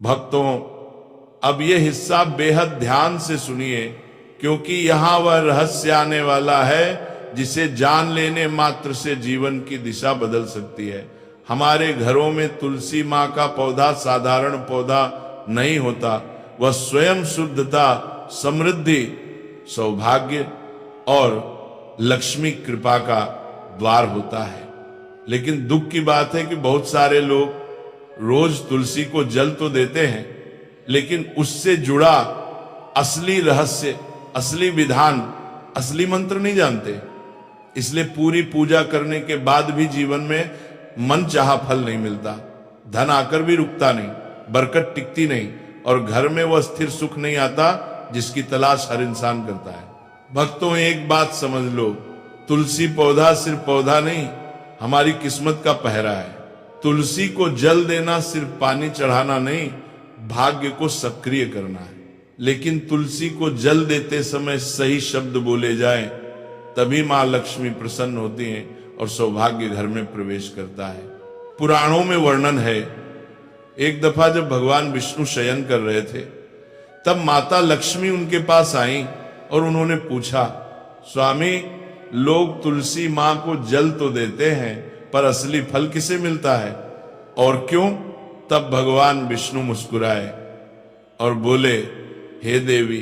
भक्तों, अब ये हिस्सा बेहद ध्यान से सुनिए, क्योंकि यहां वह रहस्य आने वाला है जिसे जान लेने मात्र से जीवन की दिशा बदल सकती है। हमारे घरों में तुलसी माँ का पौधा साधारण पौधा नहीं होता, वह स्वयं शुद्धता, समृद्धि, सौभाग्य और लक्ष्मी कृपा का द्वार होता है। लेकिन दुख की बात है कि बहुत सारे लोग रोज तुलसी को जल तो देते हैं, लेकिन उससे जुड़ा असली रहस्य, असली विधान, असली मंत्र नहीं जानते। इसलिए पूरी पूजा करने के बाद भी जीवन में मन चाहा फल नहीं मिलता, धन आकर भी रुकता नहीं, बरकत टिकती नहीं, और घर में वह स्थिर सुख नहीं आता जिसकी तलाश हर इंसान करता है। भक्तों, एक बात समझ लो, तुलसी पौधा सिर्फ पौधा नहीं, हमारी किस्मत का पहरा है। तुलसी को जल देना सिर्फ पानी चढ़ाना नहीं, भाग्य को सक्रिय करना है। लेकिन तुलसी को जल देते समय सही शब्द बोले जाए, तभी मां लक्ष्मी प्रसन्न होती हैं और सौभाग्य घर में प्रवेश करता है। पुराणों में वर्णन है, एक दफा जब भगवान विष्णु शयन कर रहे थे, तब माता लक्ष्मी उनके पास आई और उन्होंने पूछा, स्वामी, लोग तुलसी मां को जल तो देते हैं, पर असली फल किसे मिलता है और क्यों? तब भगवान विष्णु मुस्कुराए और बोले, हे देवी,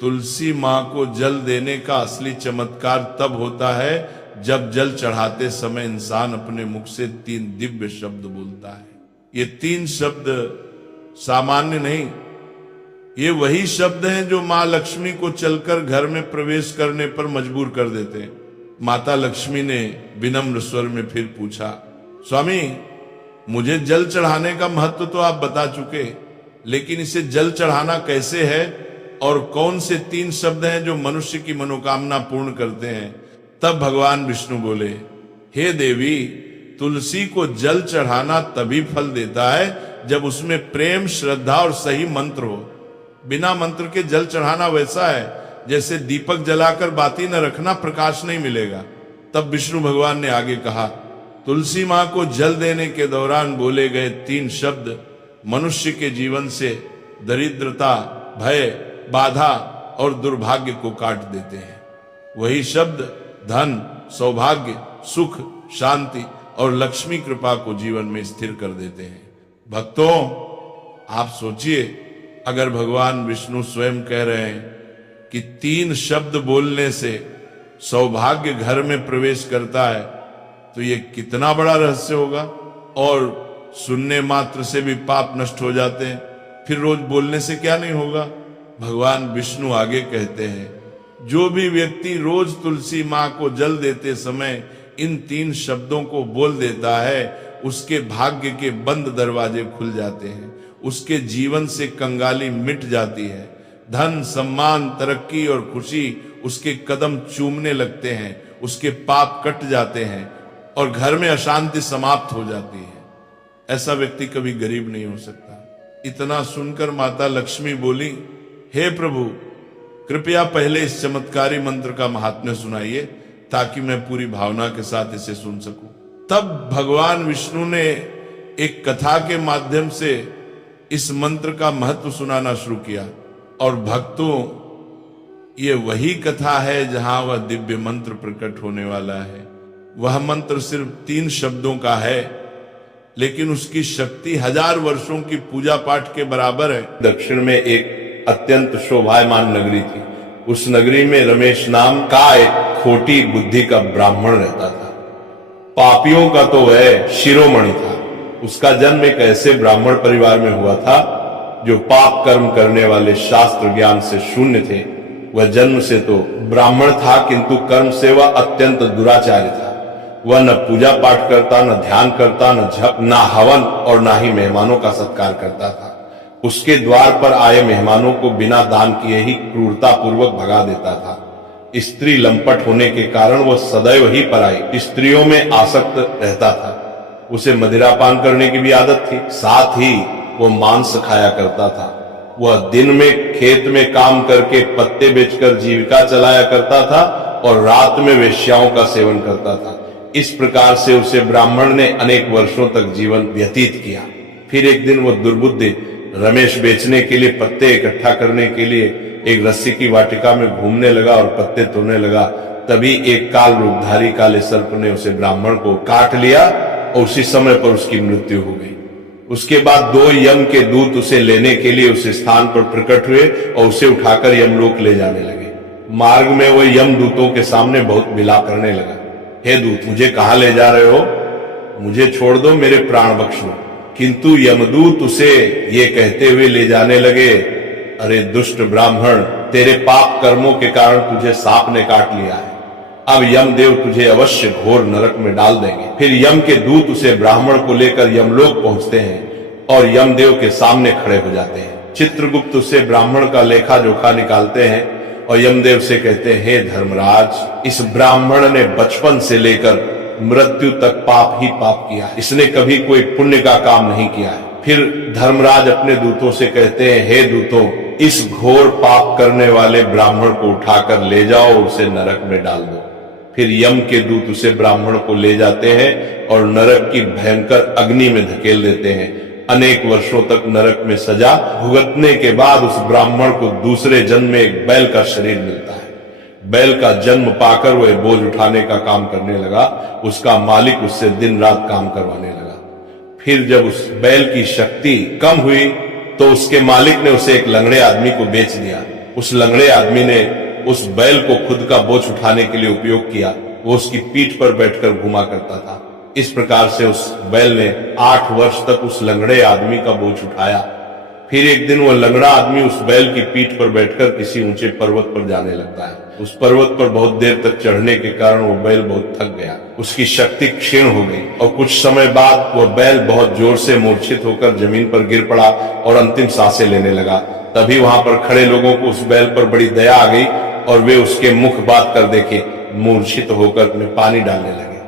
तुलसी मां को जल देने का असली चमत्कार तब होता है जब जल चढ़ाते समय इंसान अपने मुख से 3 दिव्य शब्द बोलता है। ये 3 शब्द सामान्य नहीं, ये वही शब्द हैं जो मां लक्ष्मी को चलकर घर में प्रवेश करने पर मजबूर कर देते हैं। माता लक्ष्मी ने विनम्र स्वर में फिर पूछा, स्वामी, मुझे जल चढ़ाने का महत्व तो आप बता चुके, लेकिन इसे जल चढ़ाना कैसे है और कौन से 3 शब्द हैं जो मनुष्य की मनोकामना पूर्ण करते हैं? तब भगवान विष्णु बोले, हे देवी, तुलसी को जल चढ़ाना तभी फल देता है जब उसमें प्रेम, श्रद्धा और सही मंत्र हो। बिना मंत्र के जल चढ़ाना वैसा है जैसे दीपक जलाकर बाती न रखना, प्रकाश नहीं मिलेगा। तब विष्णु भगवान ने आगे कहा, तुलसी मां को जल देने के दौरान बोले गए 3 शब्द मनुष्य के जीवन से दरिद्रता, भय, बाधा और दुर्भाग्य को काट देते हैं। वही शब्द धन, सौभाग्य, सुख, शांति और लक्ष्मी कृपा को जीवन में स्थिर कर देते हैं। भक्तों, आप सोचिए, अगर भगवान विष्णु स्वयं कह रहे हैं कि 3 शब्द बोलने से सौभाग्य घर में प्रवेश करता है, तो ये कितना बड़ा रहस्य होगा। और सुनने मात्र से भी पाप नष्ट हो जाते हैं, फिर रोज बोलने से क्या नहीं होगा। भगवान विष्णु आगे कहते हैं, जो भी व्यक्ति रोज तुलसी मां को जल देते समय इन 3 शब्दों को बोल देता है, उसके भाग्य के बंद दरवाजे खुल जाते हैं, उसके जीवन से कंगाली मिट जाती है, धन, सम्मान, तरक्की और खुशी उसके कदम चूमने लगते हैं, उसके पाप कट जाते हैं और घर में अशांति समाप्त हो जाती है। ऐसा व्यक्ति कभी गरीब नहीं हो सकता। इतना सुनकर माता लक्ष्मी बोली, हे प्रभु, कृपया पहले इस चमत्कारी मंत्र का महात्म्य सुनाइए, ताकि मैं पूरी भावना के साथ इसे सुन सकूं। तब भगवान विष्णु ने एक कथा के माध्यम से इस मंत्र का महत्व सुनाना शुरू किया। और भक्तों, ये वही कथा है जहां वह दिव्य मंत्र प्रकट होने वाला है। वह मंत्र सिर्फ 3 शब्दों का है, लेकिन उसकी शक्ति 1000 वर्षों की पूजा पाठ के बराबर है। दक्षिण में एक अत्यंत शोभायमान नगरी थी। उस नगरी में रमेश नाम का एक खोटी बुद्धि का ब्राह्मण रहता था। पापियों का तो वह शिरोमणि था। उसका जन्म एक ऐसे ब्राह्मण परिवार में हुआ था जो पाप कर्म करने वाले शास्त्र ज्ञान से शून्य थे। वह जन्म से तो ब्राह्मण था, किंतु कर्म से वह अत्यंत दुराचारी था। वह न पूजा पाठ करता, न ध्यान करता, न जप, न हवन और न ही मेहमानों का सत्कार करता था। उसके द्वार पर आए मेहमानों को बिना दान किए ही क्रूरता पूर्वक भगा देता था। स्त्री लंपट होने के कारण वह सदैव ही पराई स्त्रियों में आसक्त रहता था। उसे मदिरापान करने की भी आदत थी, साथ ही वह मांस खाया करता था। वह दिन में खेत में काम करके पत्ते बेचकर जीविका चलाया करता था और रात में वेश्याओं का सेवन करता था। इस प्रकार से उसे ब्राह्मण ने अनेक वर्षों तक जीवन व्यतीत किया। फिर एक दिन वो दुर्बुद्धि रमेश बेचने के लिए पत्ते इकट्ठा करने के लिए एक रस्सी की वाटिका में घूमने लगा और पत्ते तोड़ने लगा, तभी एक काल रूपधारी काले सर्प ने उसे ब्राह्मण को काट लिया और उसी समय पर उसकी मृत्यु हो गई। उसके बाद 2 यम के दूत उसे लेने के लिए उस स्थान पर प्रकट हुए और उसे उठाकर यमलोक ले जाने लगे। मार्ग में वो यम दूतों के सामने बहुत विलाप करने लगा, हे दूत, मुझे कहां ले जा रहे हो? मुझे छोड़ दो, मेरे प्राण बख्श लो। किंतु यमदूत उसे ये कहते हुए ले जाने लगे, अरे दुष्ट ब्राह्मण, तेरे पाप कर्मों के कारण तुझे सांप ने काट लिया है, अब यमदेव तुझे अवश्य घोर नरक में डाल देंगे। फिर यम के दूत उसे ब्राह्मण को लेकर यमलोक पहुंचते हैं और यमदेव के सामने खड़े हो जाते हैं। चित्रगुप्त उसे ब्राह्मण का लेखा जोखा निकालते हैं और यमदेव से कहते हैं, हे धर्मराज, इस ब्राह्मण ने बचपन से लेकर मृत्यु तक पाप ही पाप किया है, इसने कभी कोई पुण्य का काम नहीं किया है। फिर धर्मराज अपने दूतों से कहते हैं, हे दूतों, इस घोर पाप करने वाले ब्राह्मण को उठाकर ले जाओ और उसे नरक में डाल दो। फिर यम के दूत उसे ब्राह्मण को ले जाते हैं और नरक की भयंकर अग्नि में धकेल देते हैं। अनेक वर्षों तक नरक में सजा भुगतने के बाद उस ब्राह्मण को दूसरे जन्म में एक बैल का शरीर मिलता है। बैल का जन्म पाकर वह बोझ उठाने का काम करने लगा। उसका मालिक उससे दिन रात काम करवाने लगा। फिर जब उस बैल की शक्ति कम हुई तो उसके मालिक ने उसे एक लंगड़े आदमी को बेच दिया। उस लंगड़े आदमी ने उस बैल को खुद का बोझ उठाने के लिए उपयोग किया। वो उसकी पीठ पर बैठकर घुमा करता था। इस प्रकार से उस बैल ने 8 वर्ष तक उस लंगड़े आदमी का बोझ उठाया। फिर एक दिन वो लंगड़ा आदमी उस बैल की पीठ पर बैठकर किसी ऊंचे पर्वत पर जाने लगता है। उस पर्वत पर बहुत देर तक चढ़ने के कारण वो बैल बहुत थक गया, उसकी शक्ति क्षीण हो गई और कुछ समय बाद वह बैल बहुत जोर से मूर्छित होकर जमीन पर गिर पड़ा और अंतिम सांसें लेने लगा। तभी वहां पर खड़े लोगों को उस बैल पर बड़ी दया आ गई और वे उसके मुख बात कर देखे मूर्छित होकर में पानी डालने लगे।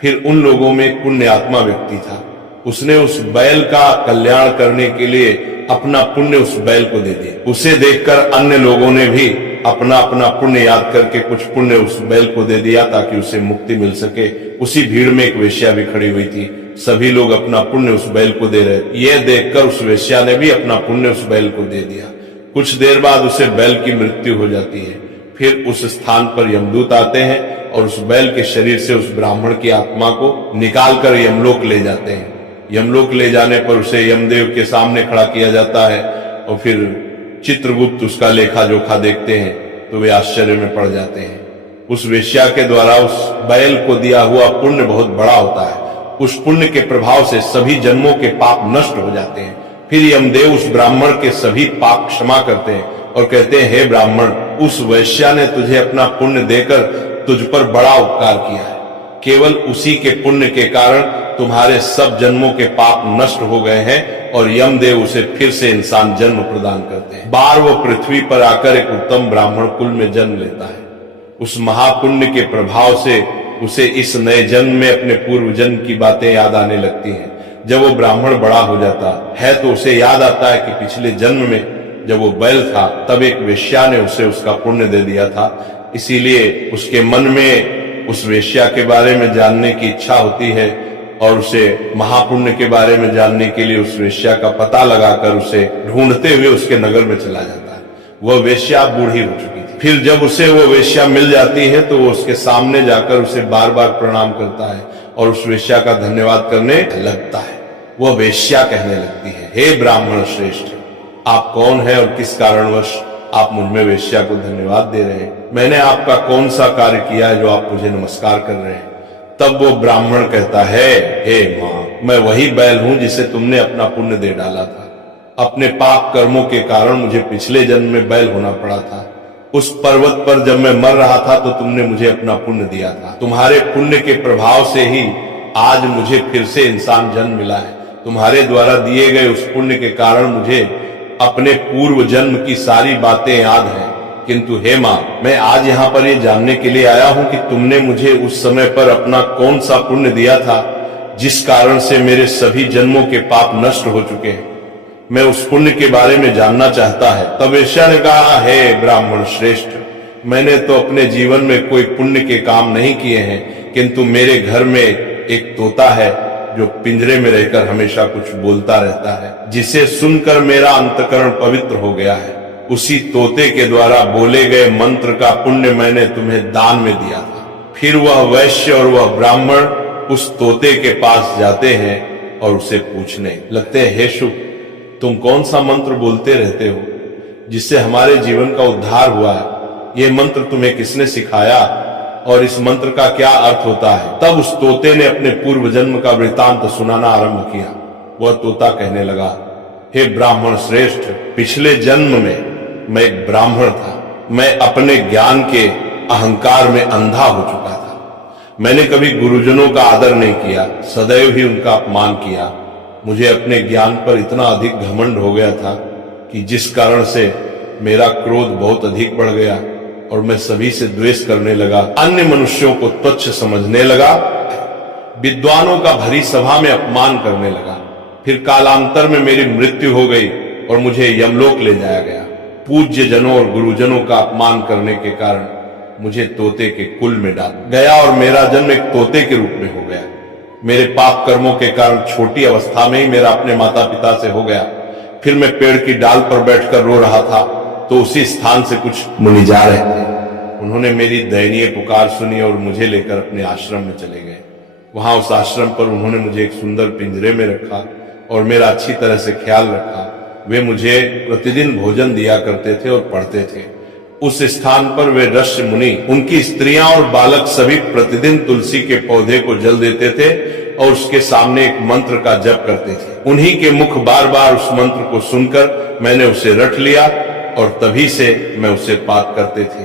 फिर उन लोगों में एक पुण्य आत्मा व्यक्ति था। उसने उस बैल का कल्याण करने के लिए अपना पुण्य उस बैल को दे दिया। उसे देखकर अन्य लोगों ने भी अपना अपना पुण्य याद करके कुछ पुण्य उस बैल को दे दिया ताकि उसे मुक्ति मिल सके। उसी भीड़ में एक वेश्या भी खड़ी हुई थी। सभी लोग अपना पुण्य उस बैल को दे रहे। यह देखकर उस वेश्या ने भी अपना पुण्य उस बैल को दे दिया। कुछ देर बाद उसे बैल की मृत्यु हो जाती है। फिर उस स्थान पर यमदूत आते हैं और उस बैल के शरीर से उस ब्राह्मण की आत्मा को निकालकर यमलोक ले जाते हैं। यमलोक ले जाने पर उसे यमदेव के सामने खड़ा किया जाता है और फिर चित्रगुप्त उसका लेखा जोखा देखते हैं तो वे आश्चर्य में पड़ जाते हैं। उस वेश्या के द्वारा उस बैल को दिया हुआ पुण्य बहुत बड़ा होता है। उस पुण्य के प्रभाव से सभी जन्मों के पाप नष्ट हो जाते हैं। फिर यमदेव उस ब्राह्मण के सभी पाप क्षमा करते हैं और कहते हैं, हे ब्राह्मण, उस वेश्या ने तुझे अपना पुण्य देकर तुझ पर बड़ा उपकार किया है। केवल उसी के पुण्य के कारण तुम्हारे सब जन्मों के पाप नष्ट हो गए हैं और यमदेव उसे फिर से इंसान जन्म प्रदान करते हैं। बार वो पृथ्वी पर आकर एक उत्तम ब्राह्मण कुल में जन्म लेता है। उस महापुण्य के प्रभाव से उसे इस नए जन्म में अपने पूर्व जन्म की बातें याद आने लगती हैं। जब वो ब्राह्मण बड़ा हो जाता है तो उसे याद आता है कि पिछले जन्म में जब वो बैल था तब एक वेश्या ने उसे उसका पुण्य दे दिया था। इसीलिए उसके मन में उस वेश्या के बारे में जानने की इच्छा होती है और उसे महापुण्य के बारे में जानने के लिए उस वेश्या का पता लगाकर उसे ढूंढते हुए उसके नगर में चला जाता है। वह वेश्या बूढ़ी हो चुकी थी। फिर जब उसे वो वेश्या मिल जाती है तो वो उसके सामने जाकर उसे बार बार प्रणाम करता है और उस वेश्या का धन्यवाद करने लगता है। वह वेश्या कहने लगती है, हे ब्राह्मण श्रेष्ठ, आप कौन है और किस कारणवश आप मुझ में वेश्या को धन्यवाद दे रहे हैं? मैंने आपका कौन सा कार्य किया है जो आप मुझे नमस्कार कर रहे हैं? तब वो ब्राह्मण कहता है, हे माँ, मैं वही बैल हूं जिसे तुमने अपना पुण्य दे डाला था। अपने पाप कर्मों के कारण मुझे पिछले जन्म में बैल होना पड़ा था। उस पर्वत पर जब मैं मर रहा था तो तुमने मुझे अपना पुण्य दिया था। तुम्हारे पुण्य के प्रभाव से ही आज मुझे फिर से इंसान जन्म मिला है। तुम्हारे द्वारा दिए गए उस पुण्य के कारण मुझे अपने पूर्व जन्म की सारी बातें याद हैं। किंतु हे माँ, मैं आज यहाँ पर ये जानने के लिए आया हूँ कि तुमने मुझे उस समय पर अपना कौन सा पुण्य दिया था जिस कारण से मेरे सभी जन्मों के पाप नष्ट हो चुके हैं। मैं उस पुण्य के बारे में जानना चाहता है। तब वेश्या ने कहा, हे ब्राह्मण श्रेष्ठ, मैंने तो अपने जीवन में कोई पुण्य के काम नहीं किए हैं, किंतु मेरे घर में एक तोता है जो पिंजरे में रहकर हमेशा कुछ बोलता रहता है, जिसे सुनकर मेरा अंतकरण पवित्र हो गया है। उसी तोते के द्वारा बोले गए मंत्र का पुण्य मैंने तुम्हें दान में दिया था। फिर वह वैश्य और वह ब्राह्मण उस तोते के पास जाते हैं और उसे पूछने लगते हैं, हे शुक, तुम कौन सा मंत्र बोलते रहते हो जिससे हमारे जीवन का उद्धार हुआ है? ये मंत्र तुम्हें किसने सिखाया और इस मंत्र का क्या अर्थ होता है? तब उस तोते ने अपने पूर्व जन्म का वृतांत सुनाना आरंभ किया। वह तोता कहने लगा, हे ब्राह्मण श्रेष्ठ, पिछले जन्म में मैं एक ब्राह्मण था। मैं अपने ज्ञान के अहंकार में अंधा हो चुका था। मैंने कभी गुरुजनों का आदर नहीं किया, सदैव ही उनका अपमान किया। मुझे अपने ज्ञान पर इतना अधिक घमंड हो गया था कि जिस कारण से मेरा क्रोध बहुत अधिक बढ़ गया और मैं सभी से द्वेष करने लगा, अन्य मनुष्यों को तुच्छ समझने लगा, विद्वानों का भरी सभा में अपमान करने लगा। फिर कालांतर में मेरी मृत्यु हो गई और मुझे यमलोक ले जाया गया। पूज्य जनों और गुरुजनों का अपमान करने के कारण मुझे तोते के कुल में डाल गया और मेरा जन्म एक तोते के रूप में हो गया। मेरे पाप कर्मों के कारण छोटी अवस्था में ही मेरा अपने माता पिता से हो गया। फिर मैं पेड़ की डाल पर बैठकर रो रहा था तो उसी स्थान से कुछ मुनि जा रहे थे। उन्होंने मेरी दयनीय पुकार सुनी और मुझे लेकर अपने आश्रम में चले गए। वहां उस आश्रम पर उन्होंने मुझे एक सुंदर पिंजरे में रखा और मेरा अच्छी तरह से ख्याल रखा। वे मुझे प्रतिदिन भोजन दिया करते थे और पढ़ते थे। उस स्थान पर वे ऋषि मुनि, उनकी स्त्रियां और बालक सभी प्रतिदिन तुलसी के पौधे को जल देते थे और उसके सामने एक मंत्र का जप करते थे। उन्हीं के मुख बार बार उस मंत्र को सुनकर मैंने उसे रट लिया और तभी से मैं उसे पाठ करते थे।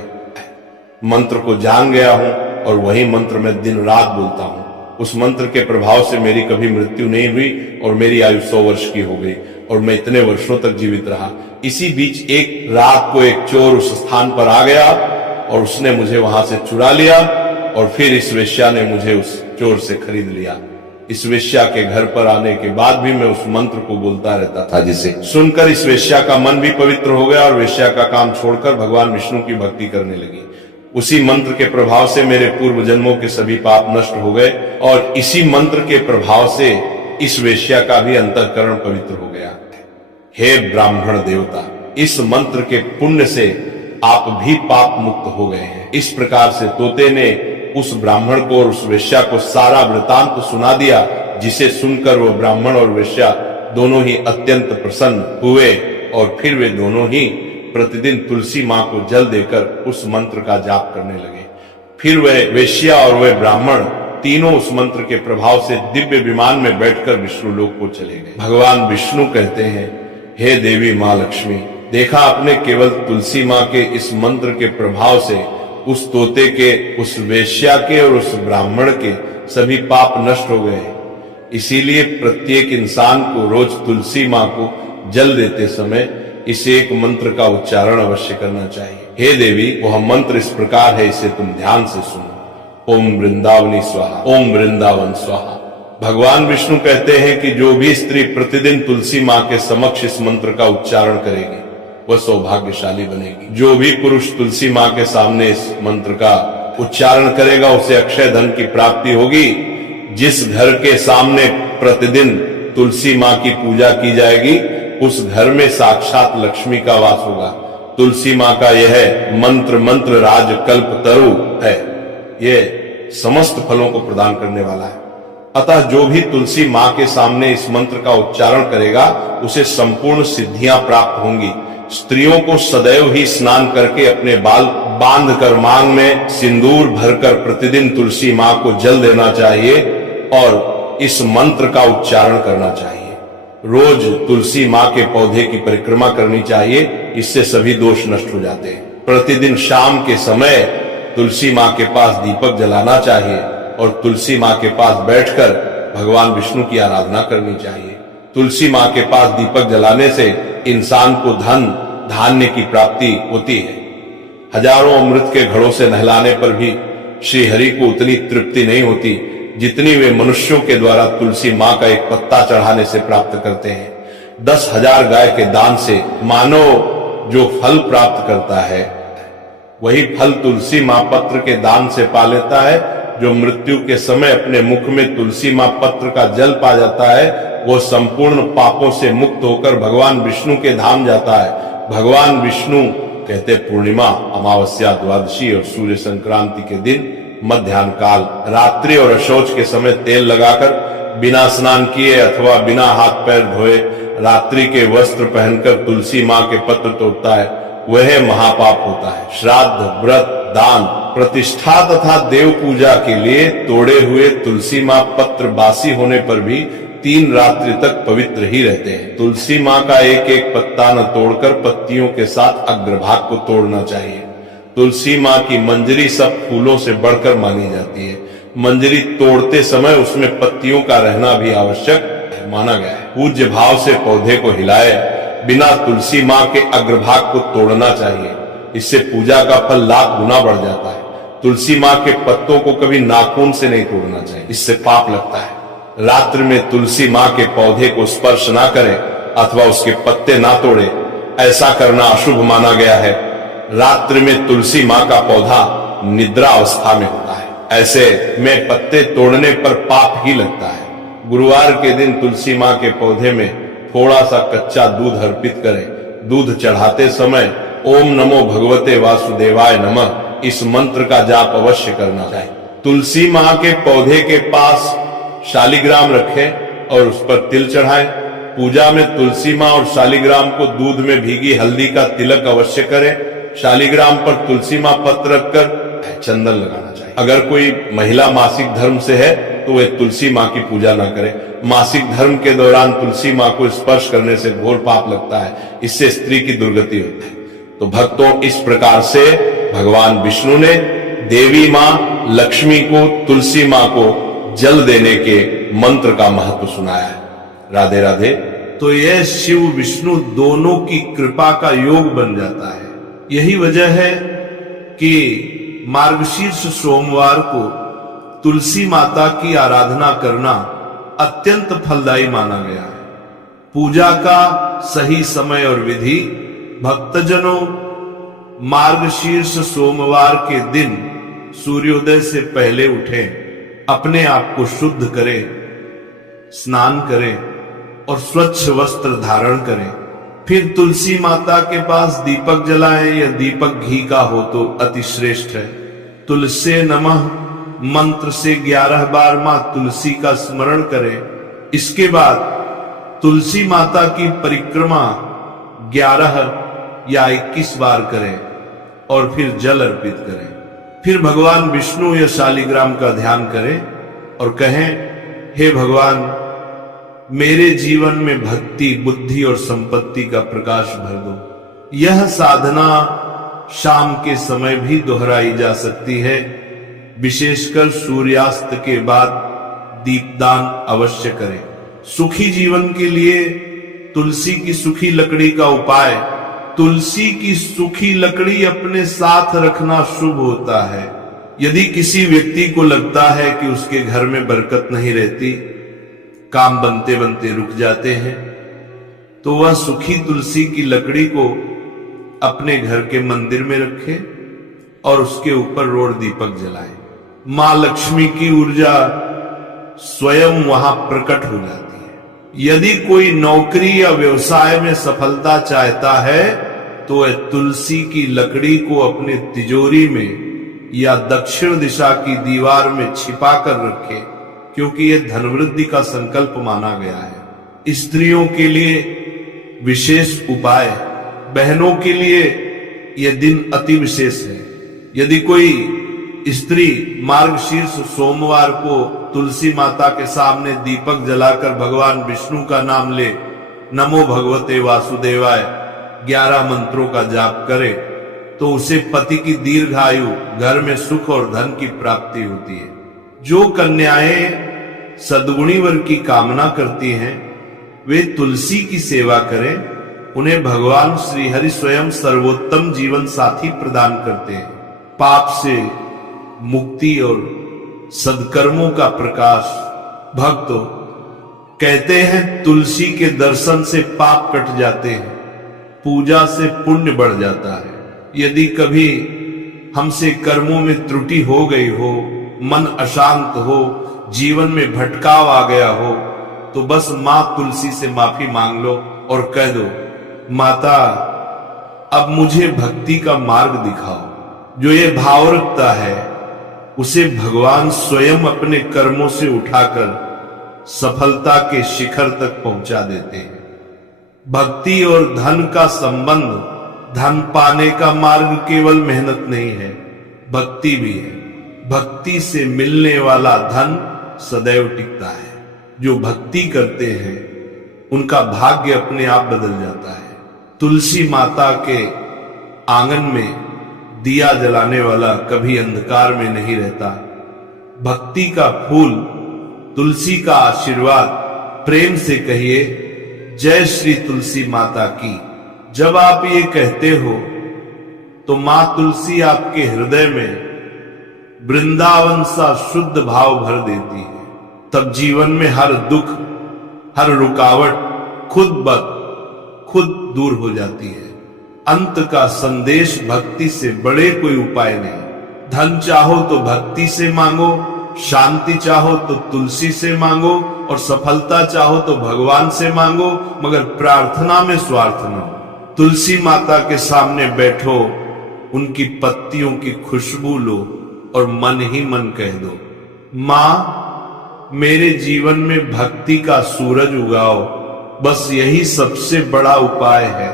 मंत्र को जान गया हूं और वही मंत्र मैं दिन रात बोलता हूं। उस मंत्र के प्रभाव से मेरी कभी मृत्यु नहीं हुई और मेरी आयु 100 वर्ष की हो गई और मैं इतने वर्षों तक जीवित रहा। इसी बीच एक रात को एक चोर उस स्थान पर आ गया और उसने मुझे वहां से चुरा लिया और फिर इस वेश्या ने मुझे उस चोर से खरीद लिया। इस वेश्या के घर पर आने के बाद भी मैं उस मंत्र को बोलता रहता था, जिसे सुनकर इस वेश्या का मन भी पवित्र हो गया और वेश्या का काम छोड़कर भगवान विष्णु की भक्ति करने लगी। उसी मंत्र के प्रभाव से मेरे पूर्व जन्मों के सभी पाप नष्ट हो गए और इसी मंत्र के प्रभाव से इस वेश्या का भी अंतःकरण पवित्र हो गया। हे ब्राह्मण देवता, इस मंत्र के पुण्य से आप भी पाप मुक्त हो गए हैं। इस प्रकार से तोते ने उस ब्राह्मण को और उस वेश्या को सारा वृतांत सुना दिया, जिसे सुनकर वो ब्राह्मण और वेश्या दोनों ही अत्यंत प्रसन्न हुए और फिर वे दोनों ही प्रतिदिन तुलसी मां को जल देकर उस मंत्र का जाप करने लगे। फिर वह वेश्या और वह ब्राह्मण तीनों उस मंत्र के प्रभाव से दिव्य विमान में बैठकर विष्णु लोक को चले गए। भगवान विष्णु कहते हैं, हे देवी मां लक्ष्मी, देखा आपने केवल तुलसी मां के इस मंत्र के प्रभाव से उस तोते के, उस वेश्या के और उस ब्राह्मण के सभी पाप नष्ट हो गए। इसीलिए प्रत्येक इंसान को रोज तुलसी मां को जल देते समय इस एक मंत्र का उच्चारण अवश्य करना चाहिए। हे देवी, वह मंत्र इस प्रकार है, इसे तुम ध्यान से सुनो। ओम वृंदावनी स्वाहा, ओम वृंदावन स्वाहा। भगवान विष्णु कहते हैं कि जो भी स्त्री प्रतिदिन तुलसी मां के समक्ष इस मंत्र का उच्चारण करेगी वह सौभाग्यशाली बनेगी। जो भी पुरुष तुलसी मां के सामने इस मंत्र का उच्चारण करेगा उसे अक्षय धन की प्राप्ति होगी। जिस घर के सामने प्रतिदिन तुलसी मां की पूजा की जाएगी उस घर में साक्षात लक्ष्मी का वास होगा। तुलसी मां का यह मंत्र राज कल्प तरु है, यह समस्त फलों को प्रदान करने वाला है। अतः जो भी तुलसी मां के सामने इस मंत्र का उच्चारण करेगा उसे संपूर्ण सिद्धियां प्राप्त होंगी। स्त्रियों को सदैव ही स्नान करके अपने बाल बांध कर मांग में सिंदूर भरकर प्रतिदिन तुलसी मां को जल देना चाहिए और इस मंत्र का उच्चारण करना चाहिए। रोज तुलसी मां के पौधे की परिक्रमा करनी चाहिए, इससे सभी दोष नष्ट हो जाते हैं। प्रतिदिन शाम के समय तुलसी मां के पास दीपक जलाना चाहिए और तुलसी मां के पास बैठकर भगवान विष्णु की आराधना करनी चाहिए। तुलसी मां के पास दीपक जलाने से इंसान को धन धान्य की प्राप्ति होती है। हजारों अमृत के घड़ों से नहलाने पर भी श्री हरि को उतनी तृप्ति नहीं होती जितनी वे मनुष्यों के द्वारा तुलसी मां का एक पत्ता चढ़ाने से प्राप्त करते हैं। 10,000 गाय के दान से मानव जो फल प्राप्त करता है वही फल तुलसी मां पत्र के दान से पा लेता है, जो मृत्यु के समय अपने मुख में तुलसी मां पत्र का जल पा जाता है, वो संपूर्ण पापों से मुक्त होकर भगवान विष्णु के धाम जाता है। भगवान विष्णु कहते पूर्णिमा, अमावस्या, द्वादशी और सूर्य संक्रांति के दिन मध्याह्न काल रात्रि और अशौच के समय तेल लगाकर बिना स्नान किए अथवा बिना हाथ पैर धोए रात्रि के वस्त्र पहनकर तुलसी मां के पत्र तोड़ता है, वह महापाप होता है। श्राद्ध, व्रत, दान, प्रतिष्ठा तथा देव पूजा के लिए तोड़े हुए तुलसी मां पत्र बासी होने पर भी 3 रात्रि तक पवित्र ही रहते हैं। तुलसी मां का एक एक पत्ता न तोड़कर पत्तियों के साथ अग्रभाग को तोड़ना चाहिए। तुलसी मां की मंजरी सब फूलों से बढ़कर मानी जाती है। मंजरी तोड़ते समय उसमें पत्तियों का रहना भी आवश्यक माना गया है। पूज्य भाव से पौधे को हिलाए बिना तुलसी मां के अग्रभाग को तोड़ना चाहिए, इससे पूजा का फल लाख गुना बढ़ जाता है। तुलसी मां के पत्तों को कभी नाखून से नहीं तोड़ना चाहिए, इससे पाप लगता है। रात्रि में तुलसी मां के पौधे को स्पर्श ना करें अथवा उसके पत्ते ना तोड़े, ऐसा करना अशुभ माना गया है। रात्रि में तुलसी मां का पौधा निद्रा अवस्था में होता है, ऐसे में पत्ते तोड़ने पर पाप ही लगता है। गुरुवार के दिन तुलसी मां के पौधे में थोड़ा सा कच्चा दूध अर्पित करें। दूध चढ़ाते समय ओम नमो भगवते वासुदेवाय नमः इस मंत्र का जाप अवश्य करना चाहिए। तुलसी मां के पौधे के पास शालिग्राम रखें और उस पर तिल चढ़ाएं। पूजा में तुलसी मां और शालिग्राम को दूध में भीगी हल्दी का तिलक अवश्य करें। शालिग्राम पर तुलसी मां पत्र रखकर चंदन लगाना चाहिए। अगर कोई महिला मासिक धर्म से है तो वे तुलसी मां की पूजा ना करे। मासिक धर्म के दौरान तुलसी मां को स्पर्श करने से घोर पाप लगता है, इससे स्त्री की दुर्गति होती है। तो भक्तों, इस प्रकार से भगवान विष्णु ने देवी मां लक्ष्मी को तुलसी मां को जल देने के मंत्र का महत्व सुनाया है। राधे राधे। तो यह शिव विष्णु दोनों की कृपा का योग बन जाता है। यही वजह है कि मार्गशीर्ष सोमवार को तुलसी माता की आराधना करना अत्यंत फलदायी माना गया है। पूजा का सही समय और विधि, भक्तजनों मार्गशीर्ष सोमवार के दिन सूर्योदय से पहले उठें, अपने आप को शुद्ध करें, स्नान करें और स्वच्छ वस्त्र धारण करें। फिर तुलसी माता के पास दीपक जलाएं, या दीपक घी का हो तो अति श्रेष्ठ है। तुलसी नमः मंत्र से 11 बार मां तुलसी का स्मरण करें। इसके बाद तुलसी माता की परिक्रमा 11 या 21 बार करें और फिर जल अर्पित करें। फिर भगवान विष्णु या शालिग्राम का ध्यान करें और कहें, हे भगवान, मेरे जीवन में भक्ति, बुद्धि और संपत्ति का प्रकाश भर दो। यह साधना शाम के समय भी दोहराई जा सकती है। विशेषकर सूर्यास्त के बाद दीपदान अवश्य करें। सुखी जीवन के लिए तुलसी की सूखी लकड़ी का उपाय, तुलसी की सूखी लकड़ी अपने साथ रखना शुभ होता है। यदि किसी व्यक्ति को लगता है कि उसके घर में बरकत नहीं रहती, काम बनते बनते रुक जाते हैं, तो वह सूखी तुलसी की लकड़ी को अपने घर के मंदिर में रखे और उसके ऊपर रोड दीपक जलाए। मां लक्ष्मी की ऊर्जा स्वयं वहां प्रकट हो जाती है। यदि कोई नौकरी या व्यवसाय में सफलता चाहता है तो वह तुलसी की लकड़ी को अपने तिजोरी में या दक्षिण दिशा की दीवार में छिपा कर रखे, क्योंकि यह धनवृद्धि का संकल्प माना गया है। स्त्रियों के लिए विशेष उपाय, बहनों के लिए यह दिन अति विशेष है। यदि कोई स्त्री मार्गशीर्ष सोमवार को तुलसी माता के सामने दीपक जलाकर भगवान विष्णु का नाम ले, नमो भगवते वासुदेवाय 11 मंत्रों का जाप करे, तो उसे पति की दीर्घायु, घर में सुख और धन की प्राप्ति होती है। जो कन्याएं सद्गुणी वर की कामना करती हैं, वे तुलसी की सेवा करें। उन्हें भगवान श्री हरि स्वयं सर्वोत्तम जीवन साथी प्रदान करते हैं। पाप से मुक्ति और सदकर्मों का प्रकाश। भक्तों, कहते हैं तुलसी के दर्शन से पाप कट जाते हैं, पूजा से पुण्य बढ़ जाता है। यदि कभी हमसे कर्मों में त्रुटि हो गई हो, मन अशांत हो, जीवन में भटकाव आ गया हो, तो बस मां तुलसी से माफी मांग लो और कह दो, माता अब मुझे भक्ति का मार्ग दिखाओ। जो ये भाव रखता है उसे भगवान स्वयं अपने कर्मों से उठाकर सफलता के शिखर तक पहुंचा देते हैं। भक्ति और धन का संबंध, धन पाने का मार्ग केवल मेहनत नहीं है, भक्ति भी है। भक्ति से मिलने वाला धन सदैव टिकता है। जो भक्ति करते हैं उनका भाग्य अपने आप बदल जाता है। तुलसी माता के आंगन में दिया जलाने वाला कभी अंधकार में नहीं रहता। भक्ति का फूल, तुलसी का आशीर्वाद, प्रेम से कहिए जय श्री तुलसी माता की। जब आप ये कहते हो तो मां तुलसी आपके हृदय में वृंदावन सा शुद्ध भाव भर देती है। तब जीवन में हर दुख, हर रुकावट खुद दूर हो जाती है। अंत का संदेश भक्ति से बड़े कोई उपाय नहीं। धन चाहो तो भक्ति से मांगो, शांति चाहो तो तुलसी से मांगो, और सफलता चाहो तो भगवान से मांगो, मगर प्रार्थना में स्वार्थ न हो। तुलसी माता के सामने बैठो, उनकी पत्तियों की खुशबू लो और मन ही मन कह दो, मां मेरे जीवन में भक्ति का सूरज उगाओ। बस यही सबसे बड़ा उपाय है।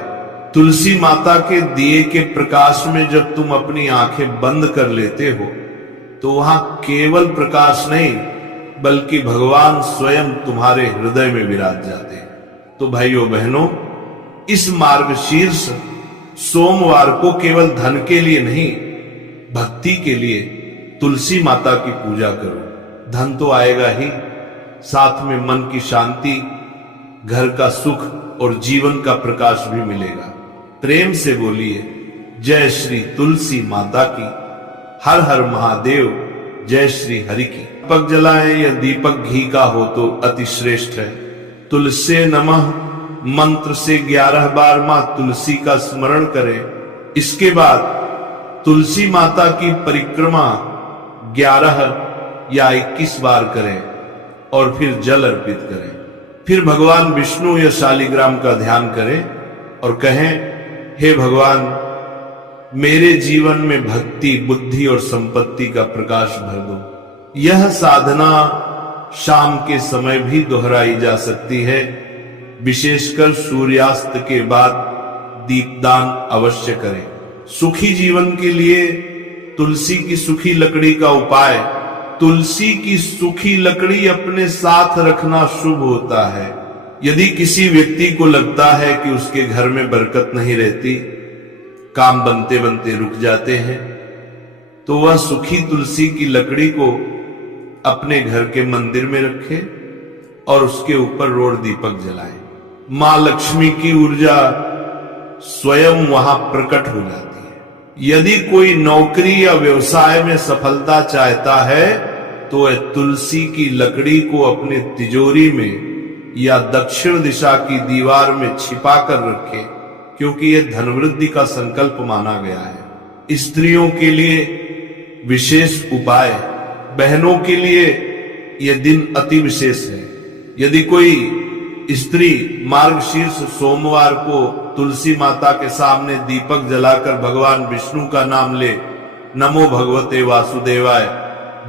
तुलसी माता के दिए के प्रकाश में जब तुम अपनी आंखें बंद कर लेते हो तो वहां केवल प्रकाश नहीं बल्कि भगवान स्वयं तुम्हारे हृदय में विराज जाते हैं। तो भाइयों बहनों, इस मार्गशीर्ष सोमवार को केवल धन के लिए नहीं, भक्ति के लिए तुलसी माता की पूजा करो। धन तो आएगा ही, साथ में मन की शांति, घर का सुख और जीवन का प्रकाश भी मिलेगा। प्रेम से बोलिए जय श्री तुलसी माता की। हर हर महादेव, जय श्री हरि की। दीपक जलाएं या दीपक घी का हो तो अति श्रेष्ठ है। तुलसे नमः मंत्र से 11 बार मां तुलसी का स्मरण करें। इसके बाद तुलसी माता की परिक्रमा 11 या 21 बार करें और फिर जल अर्पित करें। फिर भगवान विष्णु या शालिग्राम का ध्यान करें और कहें, हे भगवान मेरे जीवन में भक्ति, बुद्धि और संपत्ति का प्रकाश भर दो। यह साधना शाम के समय भी दोहराई जा सकती है। विशेषकर सूर्यास्त के बाद दीपदान अवश्य करें। सुखी जीवन के लिए तुलसी की सूखी लकड़ी का उपाय। तुलसी की सूखी लकड़ी अपने साथ रखना शुभ होता है। यदि किसी व्यक्ति को लगता है कि उसके घर में बरकत नहीं रहती, काम बनते बनते रुक जाते हैं, तो वह सूखी तुलसी की लकड़ी को अपने घर के मंदिर में रखे और उसके ऊपर रोड दीपक जलाए। मां लक्ष्मी की ऊर्जा स्वयं वहां प्रकट हो जाती है। यदि कोई नौकरी या व्यवसाय में सफलता चाहता है तो वह तुलसी की लकड़ी को अपने तिजोरी में या दक्षिण दिशा की दीवार में छिपा कर रखे, क्योंकि यह धनवृद्धि का संकल्प माना गया है। स्त्रियों के लिए विशेष उपाय, बहनों के लिए यह दिन अति विशेष है। यदि कोई स्त्री मार्गशीर्ष सोमवार को तुलसी माता के सामने दीपक जलाकर भगवान विष्णु का नाम ले, नमो भगवते वासुदेवाय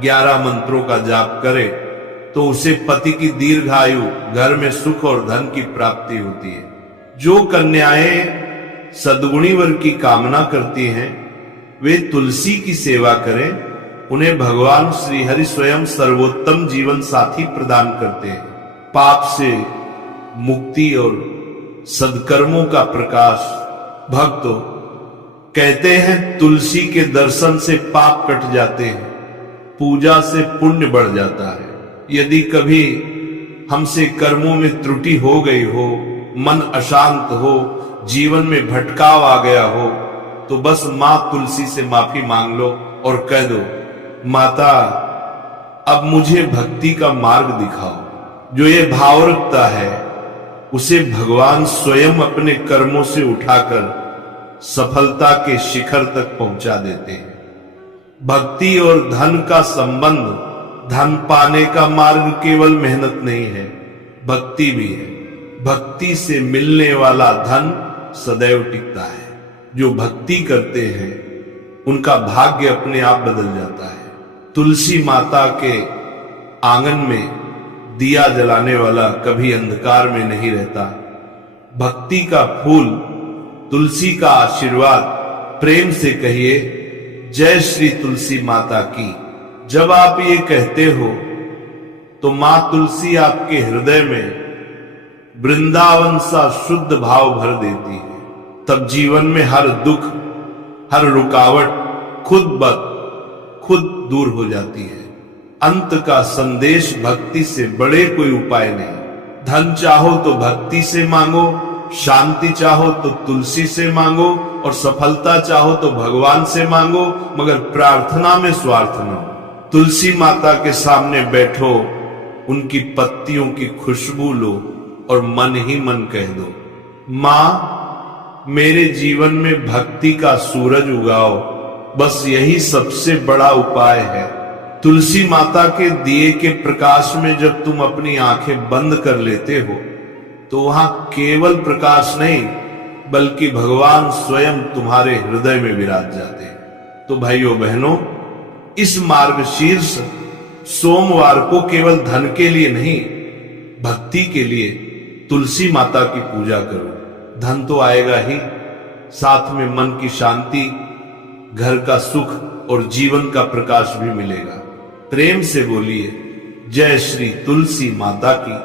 11 मंत्रों का जाप करे, तो उसे पति की दीर्घायु, घर में सुख और धन की प्राप्ति होती है। जो कन्याएं सद्गुणी वर की कामना करती हैं वे तुलसी की सेवा करें। उन्हें भगवान श्री हरि स्वयं सर्वोत्तम जीवन साथी प्रदान करते हैं। पाप से मुक्ति और सदकर्मों का प्रकाश। भक्तों, कहते हैं तुलसी के दर्शन से पाप कट जाते हैं, पूजा से पुण्य बढ़ जाता है। यदि कभी हमसे कर्मों में त्रुटि हो गई हो, मन अशांत हो, जीवन में भटकाव आ गया हो, तो बस मां तुलसी से माफी मांग लो और कह दो, माता अब मुझे भक्ति का मार्ग दिखाओ। जो ये भाव रखता है उसे भगवान स्वयं अपने कर्मों से उठाकर सफलता के शिखर तक पहुंचा देते हैं। भक्ति और धन का संबंध, धन पाने का मार्ग केवल मेहनत नहीं है, भक्ति भी है। भक्ति से मिलने वाला धन सदैव टिकता है। जो भक्ति करते हैं उनका भाग्य अपने आप बदल जाता है। तुलसी माता के आंगन में दिया जलाने वाला कभी अंधकार में नहीं रहता। भक्ति का फूल, तुलसी का आशीर्वाद, प्रेम से कहिए जय श्री तुलसी माता की। जब आप ये कहते हो तो मां तुलसी आपके हृदय में वृंदावन सा शुद्ध भाव भर देती है। तब जीवन में हर दुख, हर रुकावट खुद दूर हो जाती है। अंत का संदेश भक्ति से बड़े कोई उपाय नहीं। धन चाहो तो भक्ति से मांगो, शांति चाहो तो तुलसी से मांगो, और सफलता चाहो तो भगवान से मांगो, मगर प्रार्थना में स्वार्थ न हो। तुलसी माता के सामने बैठो, उनकी पत्तियों की खुशबू लो और मन ही मन कह दो, मां मेरे जीवन में भक्ति का सूरज उगाओ। बस यही सबसे बड़ा उपाय है। तुलसी माता के दिए के प्रकाश में जब तुम अपनी आंखें बंद कर लेते हो तो वहां केवल प्रकाश नहीं बल्कि भगवान स्वयं तुम्हारे हृदय में विराज जाते हैं। तो भाइयों बहनों, इस मार्गशीर्ष सोमवार को केवल धन के लिए नहीं, भक्ति के लिए तुलसी माता की पूजा करो। धन तो आएगा ही, साथ में मन की शांति, घर का सुख और जीवन का प्रकाश भी मिलेगा। प्रेम से बोलिए जय श्री तुलसी माता की।